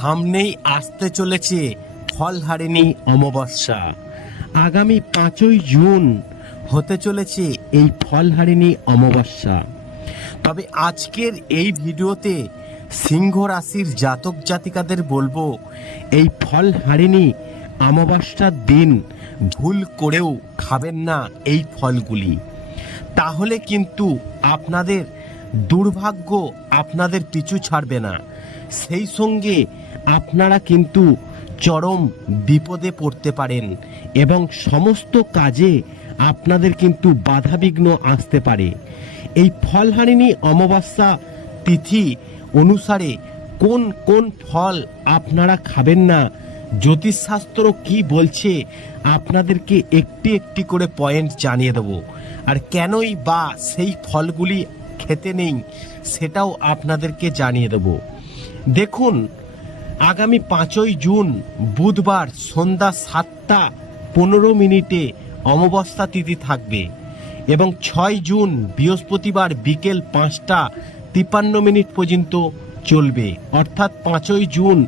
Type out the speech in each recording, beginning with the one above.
সামনেই আসতে চলেছে ফলহারিণী অমাবস্যা। আগামী পাঁচই জুন হতে চলেছে এই ফলহারিণী অমাবস্যা। তবে আজকের এই ভিডিওতে সিংহ রাশির জাতক জাতিকাদের বলব, এই ফলহারিণী অমাবস্যার দিন ভুল করেও খাবেন না এই ফলগুলি। তাহলে কিন্তু আপনাদের দুর্ভাগ্য আপনাদের পিছু ছাড়বে না। সেই সঙ্গে আপনারা কিন্তু চরম বিপদে পড়তে পারেন এবং সমস্ত কাজে আপনাদের কিন্তু বাধাবিঘ্ন আসতে পারে। এই ফলহারিণী অমাবস্যা তিথি অনুসারে কোন কোন ফল আপনারা খাবেন না? জ্যোতিষশাস্ত্র কি বলছে? আপনাদেরকে একটি একটি করে পয়েন্ট জানিয়ে দেবো। আর কেনই বা সেই ফলগুলি খেতে নেই, সেটাও আপনাদেরকে জানিয়ে দেব। দেখুন আগামী পাঁচই জুন বুধবার সন্ধ্যা সাতটা পনেরো মিনিটে অমাবস্যা তিথি থাকবে এবং ছয় জুন বৃহস্পতিবার বিকেল পাঁচটা তিপ্পান্ন মিনিট পর্যন্ত চলবে। অর্থাৎ পাঁচই জুন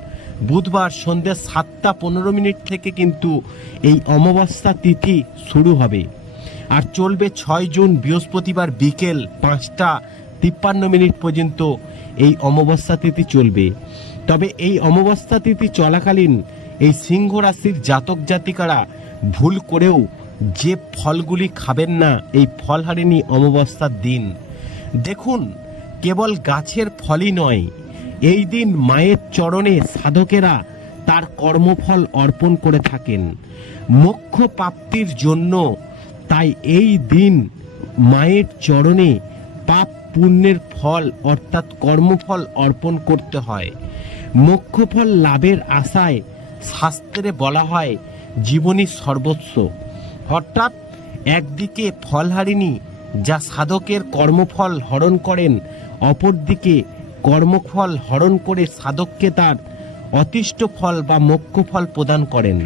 বুধবার সন্ধ্যে সাতটা পনেরো মিনিট থেকে কিন্তু এই অমাবস্যা তিথি শুরু হবে। আর চলবে ছয় জুন বৃহস্পতিবার বিকেল পাঁচটা তিপ্পান্ন মিনিট পর্যন্ত এই অমাবস্যা তিথি চলবে। তবে এই অমাবস্যা তিথি চলাকালীন এই সিংহ রাশির জাতক জাতিকারা ভুল করেও যে ফলগুলি খাবেন না, এই ফলহারিণী অমাবস্যার দিন। দেখুন, কেবল গাছের ফলই নয়, এই দিন মায়ের চরণে সাধকেরা তার কর্মফল অর্পণ করে থাকেন। মোক্ষ প্রাপ্তির জন্য তাই এই দিন মায়ের চরণে পাপ পুণ্যের ফল অর্থাৎ কর্মফল অর্পণ করতে হয়। মোক্ষফল লাভের আশায় শাস্ত্রে বলা হয়, জীবনী সর্বস্ব অর্থাৎ একদিকে ফলহারিণী যা সাধকের কর্মফল হরণ করেন, অপরদিকে কর্মফল হরণ করে সাধককে তার অতিষ্ঠ ফল বা মোক্ষ ফল প্রদান করেন।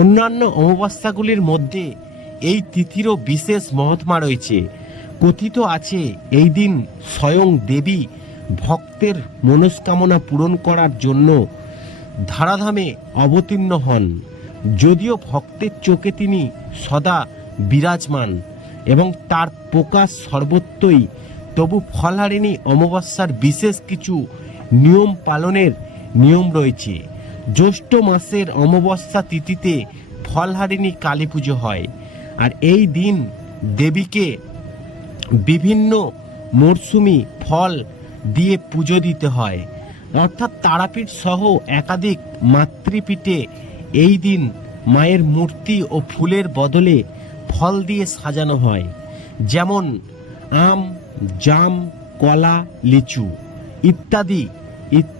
অন্যান্য অমাবস্যাগুলির মধ্যে এই তিথিরও বিশেষ মহৎমা রয়েছে। কথিত আছে, এই দিন স্বয়ং দেবী ভক্তের মনস্কামনা পূরণ করার জন্য ধারাধামে অবতীর্ণ হন। যদিও ভক্তের চোখে তিনি সদা বিরাজমান এবং তার প্রকাশ সর্বত্রই, তবু ফলহারিণী অমাবস্যার বিশেষ কিছু নিয়ম পালনের নিয়ম রয়েছে। জ্যৈষ্ঠ মাসের অমাবস্যা তিথিতে ফলহারিণী কালী পুজো হয়। আর এই দিন দেবীকে বিভিন্ন মরশুমি ফল দিয়ে পুজো দিতে হয়। অর্থাৎ তারাপীঠ সহ একাধিক মাতৃপীঠে এই দিন মায়ের মূর্তি ও ফুলের বদলে ফল দিয়ে সাজানো হয়। যেমন আম, জাম, কলা, লিচু ইত্যাদি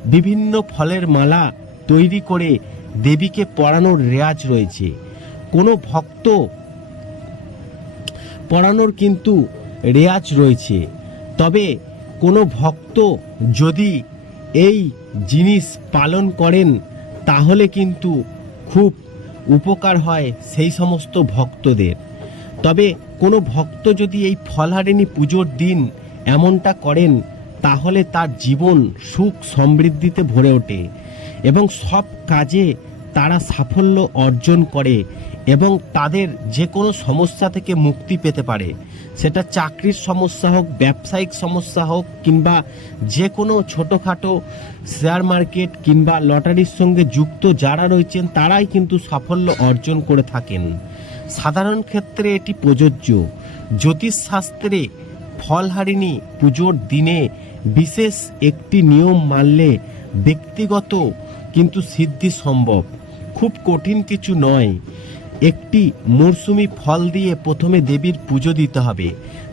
বিভিন্ন ফলের মালা তৈরি করে দেবীকে পড়ানোর রেয়াজ রয়েছে। কোনো ভক্ত পড়ানোর কিন্তু রেয়াজ রয়েছে। তবে কোনো ভক্ত যদি এই জিনিস পালন করেন, তাহলে কিন্তু খুব উপকার হয় সেই সমস্ত ভক্তদের। তবে কোনো ভক্ত যদি এই ফলহারিণী পুজোর দিন এমনটা করেন, তাহলে তার জীবন সুখ সমৃদ্ধিতে ভরে ওঠে এবং সব কাজে তারা সাফল্য অর্জন করে এবং তাদের যে কোনো সমস্যা থেকে মুক্তি পেতে পারে। সেটা চাকরির সমস্যা হোক, ব্যবসায়িক সমস্যা হোক, কিংবা যে কোনো ছোটোখাটো শেয়ার মার্কেট কিংবা লটারির সঙ্গে যুক্ত যারা রয়েছেন, তারাই কিন্তু সাফল্য অর্জন করে থাকেন। সাধারণ ক্ষেত্রে এটি প্রযোজ্য। জ্যোতিষশাস্ত্রে ফলহারিণী পুজোর দিনে বিশেষ একটি নিয়ম মানলে ব্যক্তিগত কিন্তু সিদ্ধি সম্ভব। খুব কঠিন কিছু নয়। একটি মরসুমি ফল দিয়ে প্রথমে দেবীর পুজো দিতে হবে।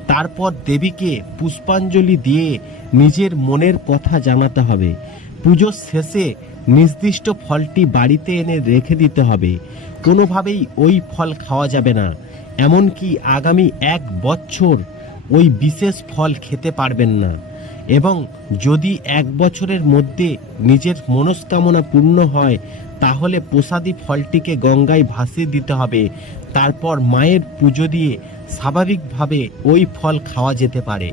তারপর দেবীকে পুষ্পাঞ্জলি দিয়ে নিজের মনের কথা জানাতে হবে। পুজোর শেষে নির্দিষ্ট ফলটি বাড়িতে এনে রেখে দিতে হবে। কোনোভাবেই ওই ফল খাওয়া যাবে না। এমনকি আগামী এক বছর ওই বিশেষ ফল খেতে পারবেন না। এবং যদি এক বছরের মধ্যে নিজের মনস্কামনা পূর্ণ হয়, তাহলে প্রসাদী ফলটিকে গঙ্গায় ভাসিয়ে দিতে হবে। তারপর মায়ের পুজো দিয়ে স্বাভাবিকভাবে ওই ফল খাওয়া যেতে পারে।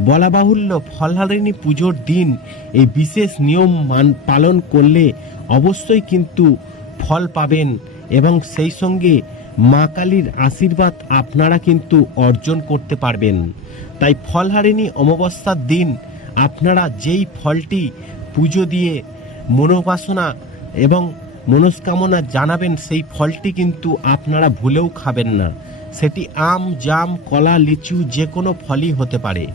বলা বাহুল্য, ফলহারিণী পুজোর দিন এই বিশেষ নিয়ম মান পালন করলে অবশ্যই কিন্তু ফল পাবেন এবং সেই সঙ্গে মা কালীর আশীর্বাদ আপনারা কিন্তু অর্জন করতে পারবেন। তাই ফলহারিণী অমাবস্যার দিন আপনারা যেই ফলটি পুজো দিয়ে মনোবাসনা এবং মনস্কামনা জানাবেন, সেই ফলটি কিন্তু আপনারা ভুলেও খাবেন না। সেটি আম, জাম, কলা, লিচু যে কোনো ফলই হতে পারে।